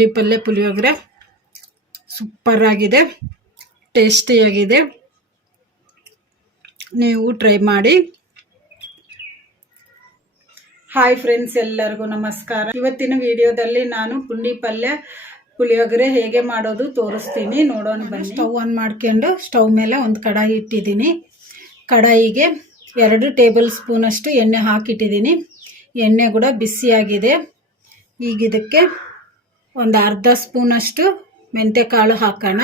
ಪುಂಡಿ ಪಲ್ಯ ಪುಳಿಯೋಗರೆ ಸೂಪರ್ ಆಗಿದೆ. ಟೇಸ್ಟಿಯಾಗಿದೆ ನೀವು ಟ್ರೈ ಮಾಡಿ. ಹಾಯ್ ಫ್ರೆಂಡ್ಸ್ ಎಲ್ಲರಿಗೂ ನಮಸ್ಕಾರ. ಇವತ್ತಿನ ವಿಡಿಯೋದಲ್ಲಿ ನಾನು ಪುಂಡಿ ಪಲ್ಯ ಪುಳಿಯೋಗರೆ ಹೇಗೆ ಮಾಡೋದು ತೋರಿಸ್ತೀನಿ. ನೋಡೋಣ ಬನ್ನಿ. ಸ್ಟವ್ ಆನ್ ಮಾಡ್ಕೊಂಡು ಸ್ಟವ್ ಮೇಲೆ ಒಂದು ಕಡಾಯಿ ಇಟ್ಟಿದ್ದೀನಿ. ಕಡಾಯಿಗೆ ಎರಡು ಟೇಬಲ್ ಸ್ಪೂನಷ್ಟು ಎಣ್ಣೆ ಹಾಕಿಟ್ಟಿದ್ದೀನಿ. ಎಣ್ಣೆ ಕೂಡ ಬಿಸಿಯಾಗಿದೆ. ಈಗ ಇದಕ್ಕೆ ಒಂದು ಅರ್ಧ ಸ್ಪೂನಷ್ಟು ಮೆಂತ್ಯಕಾಳು ಹಾಕೋಣ.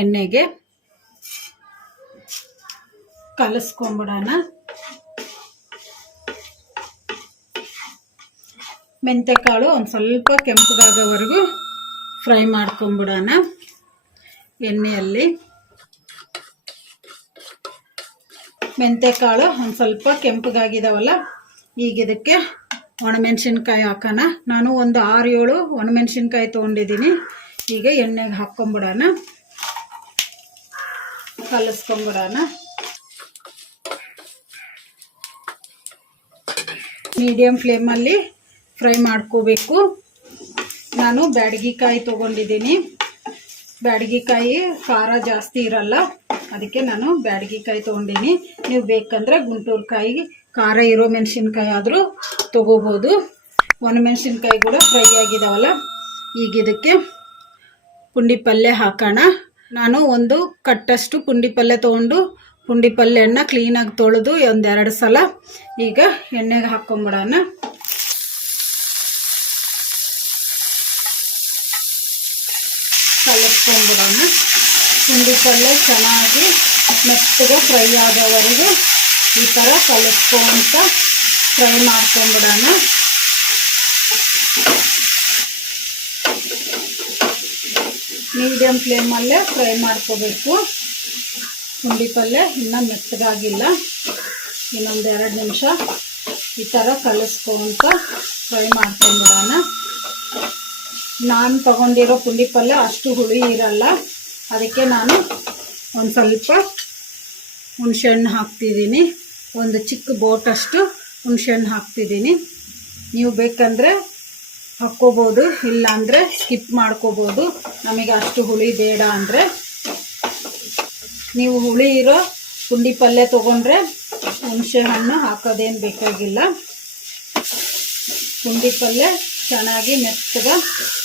ಎಣ್ಣೆಗೆ ಕಲಸ್ಕೊಂಬಿಡೋಣ. ಮೆಂತ್ಯಕಾಳು ಒಂದು ಸ್ವಲ್ಪ ಕೆಂಪಗಾಗೋವರೆಗೂ ಫ್ರೈ ಮಾಡ್ಕೊಂಬಿಡೋಣ. ಎಣ್ಣೆಯಲ್ಲಿ ಮೆಂತ್ಯಕಾಳು ಒಂದು ಸ್ವಲ್ಪ ಕೆಂಪಗಾಗಿದಾವಲ್ಲ, ಈಗ ಇದಕ್ಕೆ ಒಣಮೆಣ್ಸಿನ್ಕಾಯಿ ಹಾಕೋಣ. ನಾನು ಒಂದು ಆರು ಏಳು ಒಣಮೆಣ್ಸಿನ್ಕಾಯಿ ತೊಗೊಂಡಿದ್ದೀನಿ. ಈಗ ಎಣ್ಣೆಗೆ ಹಾಕ್ಕೊಂಬಿಡೋಣ. ಕಲಿಸ್ಕೊಂಬಿಡೋಣ. ಮೀಡಿಯಮ್ ಫ್ಲೇಮಲ್ಲಿ ಫ್ರೈ ಮಾಡ್ಕೋಬೇಕು. ನಾನು ಬ್ಯಾಡಗಿಕಾಯಿ ತೊಗೊಂಡಿದ್ದೀನಿ. ಬ್ಯಾಡಗಿಕಾಯಿ ಖಾರ ಜಾಸ್ತಿ ಇರಲ್ಲ. ಅದಕ್ಕೆ ನಾನು ಬ್ಯಾಡಗಿಕಾಯಿ ತೊಗೊಂಡಿನಿ. ನೀವು ಬೇಕಂದರೆ ಗುಂಟೂರು ಕಾಯಿ ಖಾರ ಇರೋ ಮೆಣಸಿನ್ಕಾಯಿ ಆದರೂ ತೊಗೋಬೋದು ಒಣಮೆಣ್ಸಿನ್ಕಾಯಿ ಕೂಡ ಫ್ರೈ ಆಗಿದಾವಲ್ಲ? ಈಗ ಇದಕ್ಕೆ ಪುಂಡಿ ಪಲ್ಯ ಹಾಕೋಣ. ನಾನು ಒಂದು ಕಟ್ಟಷ್ಟು ಪುಂಡಿ ಪಲ್ಯ ತೊಗೊಂಡು ಪುಂಡಿ ಪಲ್ಯನ ಕ್ಲೀನಾಗಿ ತೊಳೆದು ಒಂದೆರಡು ಸಲ ಈಗ ಎಣ್ಣೆಗೆ ಹಾಕ್ಕೊಂಬಿಡೋಣ. ಕಲಿಸ್ಕೊಂಡ್ಬಿಡೋಣ ಪುಂಡಿ ಪಲ್ಯ ಚೆನ್ನಾಗಿ ಮೆತ್ತಗೆ ಫ್ರೈ ಆಗೋವರೆಗೂ ಈ ಥರ ಕಲಿಸ್ಕೊಂತ ಫ್ರೈ ಮಾಡ್ಕೊಂಡ್ಬಿಡೋಣ ಮೀಡಿಯಮ್ ಫ್ಲೇಮಲ್ಲೇ ಫ್ರೈ ಮಾಡ್ಕೋಬೇಕು. ಪುಂಡಿ ಪಲ್ಯ ಇನ್ನೂ ಮೆತ್ತಗಾಗಿಲ್ಲ. ಇನ್ನೊಂದು ಎರಡು ನಿಮಿಷ ಈ ಥರ ಕಲಿಸ್ಕೊಂತ ಫ್ರೈ ಮಾಡ್ಕೊಂಡ್ಬಿಡೋಣ ನಾನು ತಗೊಂಡಿರೋ ಪುಂಡಿ ಪಲ್ಯ ಅಷ್ಟು ಹುಳಿ ಇರಲ್ಲ. ಅದಕ್ಕೆ ನಾನು ಒಂದು ಸ್ವಲ್ಪ ಹುಣಸೆಹಣ್ಣು ಹಾಕ್ತಿದ್ದೀನಿ. ಒಂದು ಚಿಕ್ಕ ಬೋಟಷ್ಟು ಹುಣಸೆಹಣ್ಣು ಹಾಕ್ತಿದ್ದೀನಿ. ನೀವು ಬೇಕಂದರೆ ಹಾಕ್ಕೋಬೋದು, ಇಲ್ಲಾಂದರೆ ಸ್ಕಿಪ್ ಮಾಡ್ಕೋಬೋದು. ನಮಗೆ ಅಷ್ಟು ಹುಳಿ ಬೇಡ ಅಂದರೆ. ನೀವು ಹುಳಿ ಇರೋ ಪುಂಡಿ ಪಲ್ಯ ತೊಗೊಂಡ್ರೆ ಹುಣಸೆ ಹಣ್ಣು ಹಾಕೋದೇನು ಬೇಕಾಗಿಲ್ಲ. ಪುಂಡಿ ಪಲ್ಯ ಚೆನ್ನಾಗಿ ಮೆತ್ತಗ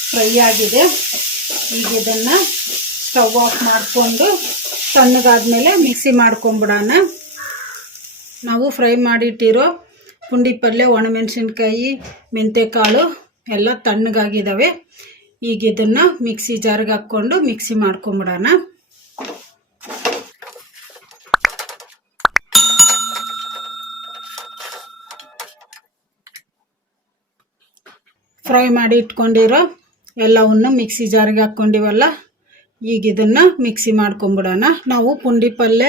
ಫ್ರೈ ಆಗಿದೆ. ಈಗ ಇದನ್ನು ಸ್ಟವ್ ಆಫ್ ಮಾಡಿಕೊಂಡು ತಣ್ಣಗಾದ್ಮೇಲೆ ಮಿಕ್ಸಿ ಮಾಡ್ಕೊಂಬಿಡೋಣ. ನಾವು ಫ್ರೈ ಮಾಡಿಟ್ಟಿರೋ ಪುಂಡಿ ಪಲ್ಯ, ಒಣಮೆಣಸಿನ್ಕಾಯಿ ಮೆಂತ್ಯಕಾಳು ಎಲ್ಲ ತಣ್ಣಗಾಗಿದ್ದಾವೆ ಈಗ ಇದನ್ನು ಮಿಕ್ಸಿ ಜಾರ್ಗೆ ಹಾಕ್ಕೊಂಡು ಮಿಕ್ಸಿ ಮಾಡ್ಕೊಂಬಿಡೋಣ. ಫ್ರೈ ಮಾಡಿ ಇಟ್ಕೊಂಡಿರೋ ಎಲ್ಲವನ್ನು ಮಿಕ್ಸಿ ಜಾರ್ಗೆ ಹಾಕ್ಕೊಂಡಿವಲ್ಲ, ಈಗ ಇದನ್ನು ಮಿಕ್ಸಿ ಮಾಡ್ಕೊಂಬಿಡೋಣ. ನಾವು ಪುಂಡಿ ಪಲ್ಯ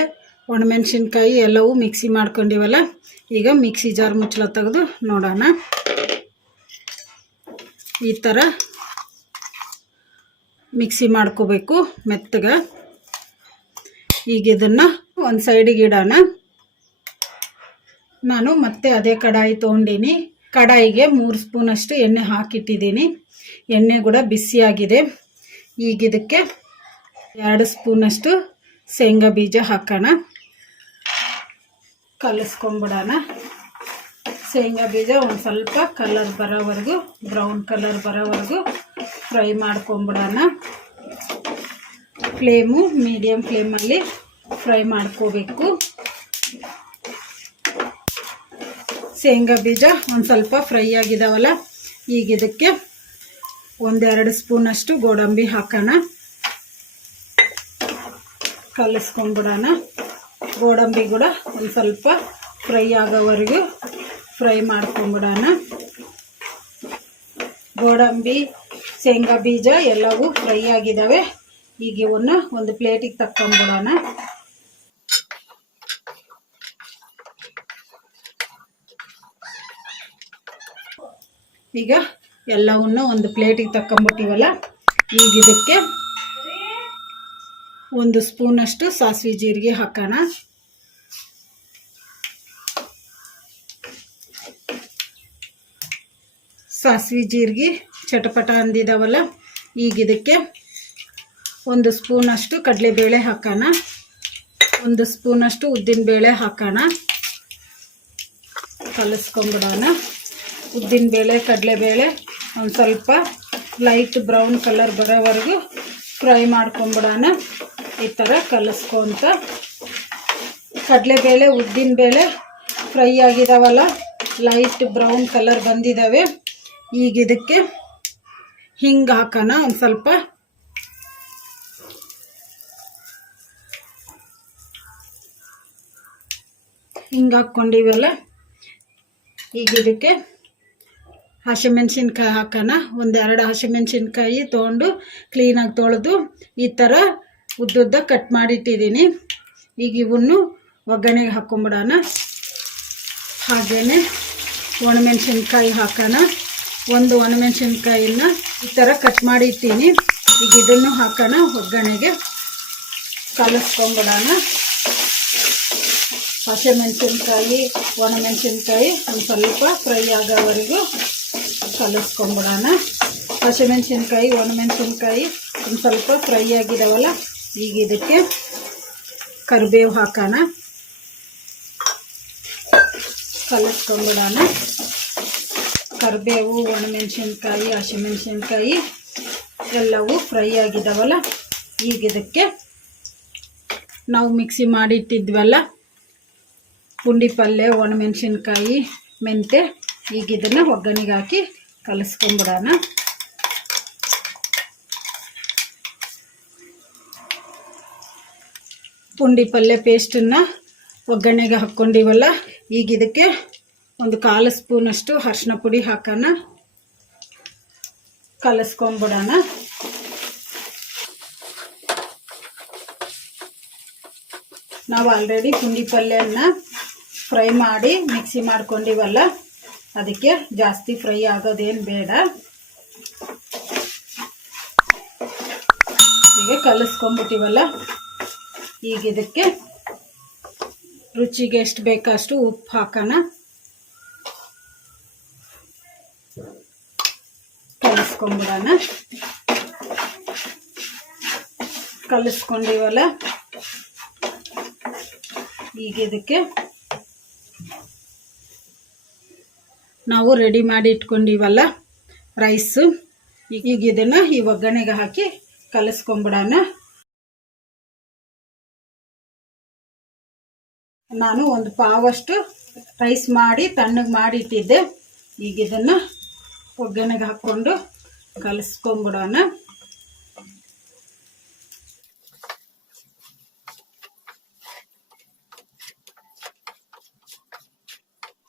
ಒಣಮೆಣಸಿನ್ಕಾಯಿ ಎಲ್ಲವೂ ಮಿಕ್ಸಿ ಮಾಡ್ಕೊಂಡಿವಲ್ಲ, ಈಗ ಮಿಕ್ಸಿ ಜಾರ್ ಮುಚ್ಚಳ ತೆಗೆದು ನೋಡೋಣ. ಈ ಥರ ಮಿಕ್ಸಿ ಮಾಡ್ಕೋಬೇಕು ಮೆತ್ತಗೆ. ಈಗ ಇದನ್ನು ಒಂದು ಸೈಡಿಗೆ ಇಡೋಣ. ನಾನು ಮತ್ತೆ ಅದೇ ಕಡಾಯಿ ತೊಗೊಂಡೀನಿ. ಕಡಾಯಿಗೆ ಮೂರು ಸ್ಪೂನಷ್ಟು ಎಣ್ಣೆ ಹಾಕಿಟ್ಟಿದ್ದೀನಿ. ಎಣ್ಣೆ ಕೂಡ ಬಿಸಿಯಾಗಿದೆ ಈಗ ಇದಕ್ಕೆ ಎರಡು ಸ್ಪೂನಷ್ಟು ಶೇಂಗಾ ಬೀಜ ಹಾಕೋಣ. ಕಲಿಸ್ಕೊಂಬಿಡೋಣ. ಶೇಂಗಾ ಬೀಜ ಒಂದು ಸ್ವಲ್ಪ ಕಲರ್ ಬರೋವರೆಗೂ ಬ್ರೌನ್ ಕಲರ್ ಬರೋವರೆಗೂ ಫ್ರೈ ಮಾಡ್ಕೊಂಬಿಡೋಣ. ಫ್ಲೇಮು ಮೀಡಿಯಮ್ ಫ್ಲೇಮಲ್ಲಿ ಫ್ರೈ ಮಾಡ್ಕೋಬೇಕು. ಶೇಂಗಾ ಬೀಜ ಒಂದು ಸ್ವಲ್ಪ ಫ್ರೈ ಆಗಿದಾವಲ್ಲ, ಈಗ ಇದಕ್ಕೆ ಒಂದೆರಡು ಸ್ಪೂನಷ್ಟು ಗೋಡಂಬಿ ಹಾಕೋಣ. ಕಲಿಸ್ಕೊಂಡ್ಬಿಡೋಣ ಗೋಡಂಬಿ ಕೂಡ ಒಂದು ಸ್ವಲ್ಪ ಫ್ರೈ ಆಗೋವರೆಗೂ ಫ್ರೈ ಮಾಡ್ಕೊಂಬಿಡೋಣ. ಗೋಡಂಬಿ, ಶೇಂಗಾ ಬೀಜ ಎಲ್ಲವೂ ಫ್ರೈ ಆಗಿದ್ದಾವೆ ಈಗ ಇವನ್ನು ಒಂದು ಪ್ಲೇಟಿಗೆ ತಕ್ಕೊಂಬಿಡೋಣ. ಈಗ ಎಲ್ಲವನ್ನು ಒಂದು ಪ್ಲೇಟಿಗೆ ತಕ್ಕೊಂಬಿಟ್ಟಿವಲ್ಲ, ಈಗ ಇದಕ್ಕೆ ಒಂದು ಸ್ಪೂನಷ್ಟು ಸಾಸಿವೆ ಜೀರಿಗೆ ಹಾಕೋಣ. ಸಾಸಿವೆ ಜೀರಿಗೆ ಚಟಪಟ ಅಂದಿದ್ದಾವಲ್ಲ ಈಗ ಇದಕ್ಕೆ ಒಂದು ಸ್ಪೂನಷ್ಟು ಕಡಲೆಬೇಳೆ ಹಾಕೋಣ. ಒಂದು ಸ್ಪೂನಷ್ಟು ಉದ್ದಿನಬೇಳೆ ಹಾಕೋಣ. ಕಲಿಸ್ಕೊಂಬಿಡೋಣ. ಉದ್ದಿನಬೇಳೆ, ಕಡಲೆಬೇಳೆ, ಒಂದು ಸ್ವಲ್ಪ ಲೈಟ್ ಬ್ರೌನ್ ಕಲರ್ ಬರೋವರೆಗೂ ಫ್ರೈ ಮಾಡ್ಕೊಂಬಿಡೋಣ. ಈ ಥರ ಬೇಳೆ ಕಡಲೆಬೇಳೆ, ಉದ್ದಿನಬೇಳೆ ಫ್ರೈ ಆಗಿದಾವಲ್ಲ, ಲೈಟ್ ಬ್ರೌನ್ ಕಲರ್ ಬಂದಿದ್ದಾವೆ ಈಗ ಇದಕ್ಕೆ ಹಿಂಗೆ ಹಾಕೋಣ ಒಂದು ಸ್ವಲ್ಪ. ಹಿಂಗೆ ಹಾಕ್ಕೊಂಡಿವಲ್ಲ? ಈಗ ಇದಕ್ಕೆ ಹಸಿಮೆಣ್ಸಿನ್ಕಾಯಿ ಹಾಕೋಣ. ಒಂದೆರಡು ಹಸಿಮೆಣ್ಸಿನ್ಕಾಯಿ ತೊಗೊಂಡು ಕ್ಲೀನಾಗಿ ತೊಳೆದು ಈ ಥರ ಉದ್ದುದ್ದ ಕಟ್ ಮಾಡಿಟ್ಟಿದ್ದೀನಿ. ಈಗ ಇವನ್ನು ಒಗ್ಗರಣೆಗೆ ಹಾಕ್ಕೊಂಬಿಡೋಣ ಹಾಗೆಯೇ ಒಣಮೆಣ್ಸಿನ್ಕಾಯಿ ಹಾಕೋಣ. ಒಂದು ಒಣಮೆಣಸಿನ್ಕಾಯಿನ ಈ ಥರ ಕಟ್ ಮಾಡಿರ್ತೀನಿ. ಈಗ ಇದನ್ನು ಹಾಕೋಣ. ಒಗ್ಗರಣೆಗೆ ಕಲಿಸ್ಕೊಂಬಿಡೋಣ. ಹಸಿಮೆಣಸಿನ್ಕಾಯಿ ಒಣಮೆಣಸಿನ್ಕಾಯಿ ಒಂದು ಸ್ವಲ್ಪ ಫ್ರೈ ಆಗೋವರೆಗೂ ಕಲಸ್ಕೊಂಬಿಡೋಣ. ಹಸಿಮೆಣಸಿನ್ಕಾಯಿ ಒಣಮೆಣಸಿನ್ಕಾಯಿ ಒಂದು ಸ್ವಲ್ಪ ಫ್ರೈ ಆಗಿದಾವಲ್ಲ, ಈಗ ಇದಕ್ಕೆ ಕರಿಬೇವು ಹಾಕೋಣ. ಕಲಿಸ್ಕೊಂಬಿಡೋಣ. ಕರಿಬೇವು ಒಣಮೆಣ್ಸಿನ್ಕಾಯಿ ಹಸಿಮೆಣ್ಸಿನ್ಕಾಯಿ ಎಲ್ಲವೂ ಫ್ರೈ ಆಗಿದಾವಲ್ಲ? ಈಗ ಇದಕ್ಕೆ ನಾವು ಮಿಕ್ಸಿ ಮಾಡಿಟ್ಟಿದ್ವಲ್ಲ? ಪುಂಡಿ ಪಲ್ಯ ಒಣಮೆಣ್ಸಿನ್ಕಾಯಿ ಮೆಂತೆ, ಈಗ ಇದನ್ನು ಒಗ್ಗರಣೆಗೆ ಹಾಕಿ ಕಲಿಸ್ಕೊಂಬಿಡೋಣ. ಪುಂಡಿ ಪಲ್ಯ ಪೇಸ್ಟನ್ನು ಒಗ್ಗರಣೆಗೆ ಹಾಕ್ಕೊಂಡಿವಲ್ಲ? ಈಗ ಇದಕ್ಕೆ ಒಂದು ಕಾಲು ಸ್ಪೂನಷ್ಟು ಅರಿಶಿನ ಪುಡಿ ಹಾಕೋಣ. ಕಲಸ್ಕೊಂಬಿಡೋಣ. ನಾವು ಆಲ್ರೆಡಿ ಪುಂಡಿ ಪಲ್ಯನ ಫ್ರೈ ಮಾಡಿ ಮಿಕ್ಸಿ ಮಾಡ್ಕೊಂಡಿವಲ್ಲ, ಅದಕ್ಕೆ ಜಾಸ್ತಿ ಫ್ರೈ ಆಗೋದೇನು ಬೇಡ. ಹೀಗೆ ಕಲಿಸ್ಕೊಂಬಿಟ್ಟಿವಲ್ಲ, ಈಗ ಇದಕ್ಕೆ ರುಚಿಗೆ ಎಷ್ಟು ಬೇಕಷ್ಟು ಉಪ್ಪು ಹಾಕೋಣ. ಕಲಿಸ್ಕೊಂಬಿಡೋಣ ಕಲಿಸ್ಕೊಂಡಿವಲ್ಲ ಈಗ ಇದಕ್ಕೆ ನಾವು ರೆಡಿ ಮಾಡಿ ಇಟ್ಕೊಂಡಿವಲ್ಲ ರೈಸು ಈಗ ಇದನ್ನು ಈ ಒಗ್ಗರಣೆಗೆ ಹಾಕಿ ಕಲಿಸ್ಕೊಂಬಿಡೋಣ. ನಾನು ಒಂದು ಪಾವಷ್ಟು ರೈಸ್ ಮಾಡಿ ತಣ್ಣಗೆ ಮಾಡಿ ಇಟ್ಟಿದ್ದೆ. ಈಗ ಇದನ್ನು ಒಗ್ಗರಣೆಗೆ ಹಾಕ್ಕೊಂಡು ಕಲಿಸ್ಕೊಂಬಿಡೋಣ.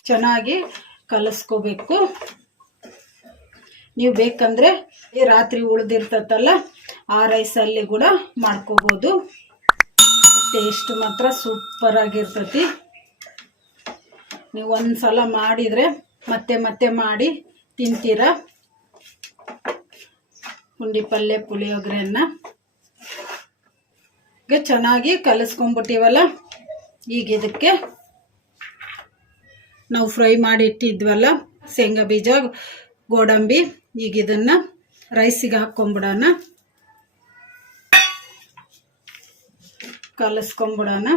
ಚೆನ್ನಾಗಿ ಕಲಿಸ್ಕೋಬೇಕು. ನೀವು ಬೇಕಂದ್ರೆ ಈ ರಾತ್ರಿ ಉಳಿದಿರ್ತತಲ್ಲ ಆ ರೈಸಲ್ಲಿ ಕೂಡ ಮಾಡ್ಕೋಬೋದು. ಟೇಸ್ಟ್ ಮಾತ್ರ ಸೂಪರ್ ಆಗಿರ್ತತಿ. ನೀವು ಒಂದು ಸಲ ಮಾಡಿದರೆ ಮತ್ತೆ ಮತ್ತೆ ಮಾಡಿ ತಿಂತೀರ? ಪುಂಡಿ ಪಲ್ಯ ಪುಳಿಯೋಗ್ರೆಯನ್ನ ಚೆನ್ನಾಗಿ ಕಲಿಸ್ಕೊಂಡ್ಬಿಟ್ಟಿವಲ್ಲ, ಈಗ ಇದಕ್ಕೆ ನಾವು ಫ್ರೈ ಮಾಡಿ ಇಟ್ಟಿದ್ವಲ್ಲ, ಶೇಂಗಾ ಬೀಜ, ಗೋಡಂಬಿ, ಈಗ ಇದನ್ನ ರೈಸಿಗೆ ಹಾಕ್ಕೊಂಬಿಡೋಣ. ಕಲಿಸ್ಕೊಂಬಿಡೋಣ.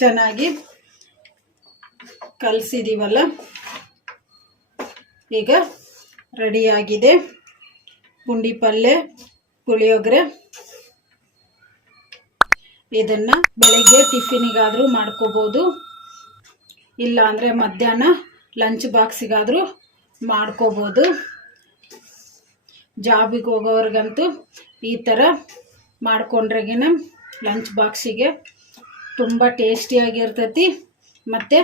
ಚೆನ್ನಾಗಿ ಕಲಸಿದೀವಲ್ಲ? ಈಗ ರೆಡಿಯಾಗಿದೆ. ಪುಂಡಿ ಪಲ್ಯ ಪುಳಿಯೋಗರೆ. ಇದನ್ನು ಬೆಳಗ್ಗೆ ಟಿಫಿನಿಗಾದರೂ ಮಾಡ್ಕೋಬೋದು. ಇಲ್ಲ ಅಂದರೆ ಮಧ್ಯಾಹ್ನ ಲಂಚ್ ಬಾಕ್ಸಿಗಾದರೂ ಮಾಡ್ಕೋಬೋದು. ಜಾಬಿಗೆ ಹೋಗೋರ್ಗಂತೂ ಈ ಥರ ಮಾಡ್ಕೊಂಡ್ರಗಿನ ಲಂಚ್ ಬಾಕ್ಸಿಗೆ ತುಂಬ ಟೇಸ್ಟಿಯಾಗಿರ್ತೈತಿ. ಮತ್ತು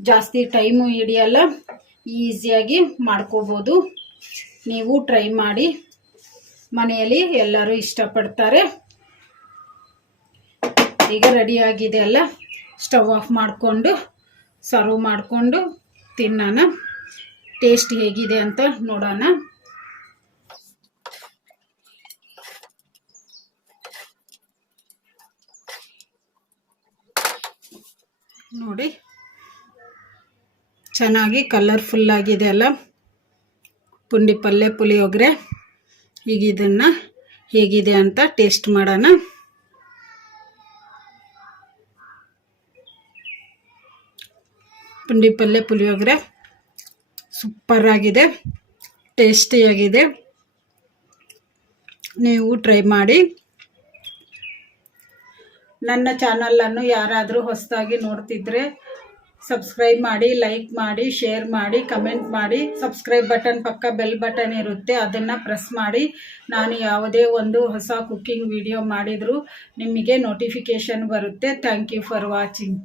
ಜಾಸ್ತಿ ಟೈಮು ಹಿಡಿಯಲ್ಲ ಈಸಿಯಾಗಿ ಮಾಡ್ಕೋಬೋದು. ನೀವು ಟ್ರೈ ಮಾಡಿ. ಮನೆಯಲ್ಲಿ ಎಲ್ಲರೂ ಇಷ್ಟಪಡ್ತಾರೆ. ಈಗ ರೆಡಿಯಾಗಿದೆ ಅಲ್ಲ ಸ್ಟವ್ ಆಫ್ ಮಾಡಿಕೊಂಡು ಸರ್ವ್ ಮಾಡಿಕೊಂಡು ತಿನ್ನೋಣ. ಟೇಸ್ಟ್ ಹೇಗಿದೆ ಅಂತ ನೋಡೋಣ. ನೋಡಿ. ಚೆನ್ನಾಗಿ ಕಲರ್ಫುಲ್ ಆಗಿದೆ ಅಲ್ಲ? ಪುಂಡಿ ಪಲ್ಯ ಪುಳಿಯೋಗರೆ. ಈಗ ಇದನ್ನು ಹೇಗಿದೆ ಅಂತ ಟೇಸ್ಟ್ ಮಾಡೋಣ. ಪುಂಡಿ ಪಲ್ಯ ಪುಳಿಯೋಗರೆ ಸೂಪರಾಗಿದೆ ಟೇಸ್ಟಿಯಾಗಿದೆ ನೀವು ಟ್ರೈ ಮಾಡಿ. ನನ್ನ ಚಾನಲನ್ನು ಯಾರಾದರೂ ಹೊಸದಾಗಿ ನೋಡ್ತಿದ್ರೆ ಸಬ್ಸ್ಕ್ರೈಬ್ ಮಾಡಿ ಲೈಕ್ ಮಾಡಿ ಶೇರ್ ಮಾಡಿ ಕಮೆಂಟ್ ಮಾಡಿ. ಸಬ್ಸ್ಕ್ರೈಬ್ ಬಟನ್ ಪಕ್ಕ ಬೆಲ್ ಬಟನ್ ಇರುತ್ತೆ, ಅದನ್ನು ಪ್ರೆಸ್ ಮಾಡಿ. ನಾನು ಯಾವುದೇ ಒಂದು ಹೊಸ ಕುಕ್ಕಿಂಗ್ ವಿಡಿಯೋ ಮಾಡಿದರೂ ನಿಮಗೆ ನೋಟಿಫಿಕೇಷನ್ ಬರುತ್ತೆ. Thank you for watching